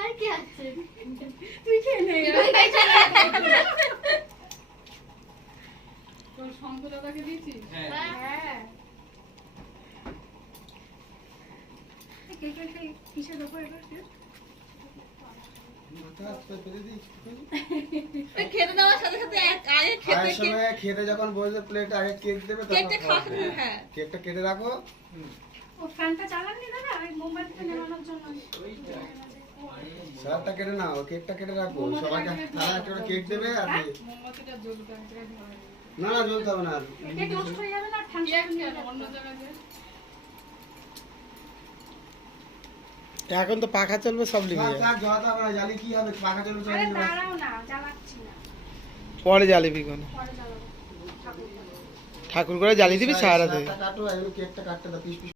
আর কি আছে? তুই খেয়ে নে। তোর শঙ্কর দাদাকে দিয়েছিস? হ্যাঁ। কিসের উপর খেতে দেওয়ার সাথে সাথে আগে খেতে যখন বসে প্লেট আগে কেক দেবে, কেকটা খাওয়ার সাথে হ্যাঁ কেকটা কেটে রাখো। ও ফ্যানটা চালাননি দাদা ওই মোমবাতিটা নেভানোর জন্য। স্যালাডটা কেটে নাও, কেকটা কেটে রাখো। সবাইকে থালা একটা কেক দেবে আর মোমবাতিটা জ্বলবে এক জায়গায় ধরে। না না জ্বলতে হবে না। কেক নষ্ট হয়ে যাবে না ঠান্ডা অন্য জায়গায় যে এখন তো পাখা চলবে সব লিখে যাবে। থাক জ্বালাতে হবে না, জ্বালি কি হবে, পাখা চলবে আরে চলে যাবে। দাঁড়াও না জ্বালাচ্ছি না পরে জ্বালিবি কোনো পরে জ্বালাবো ঠাকুর ঠাকুর করে জ্বালিয়ে দিবি সারা থেকে। কাটো, কেকটা কাটতে দাও, পিস পিস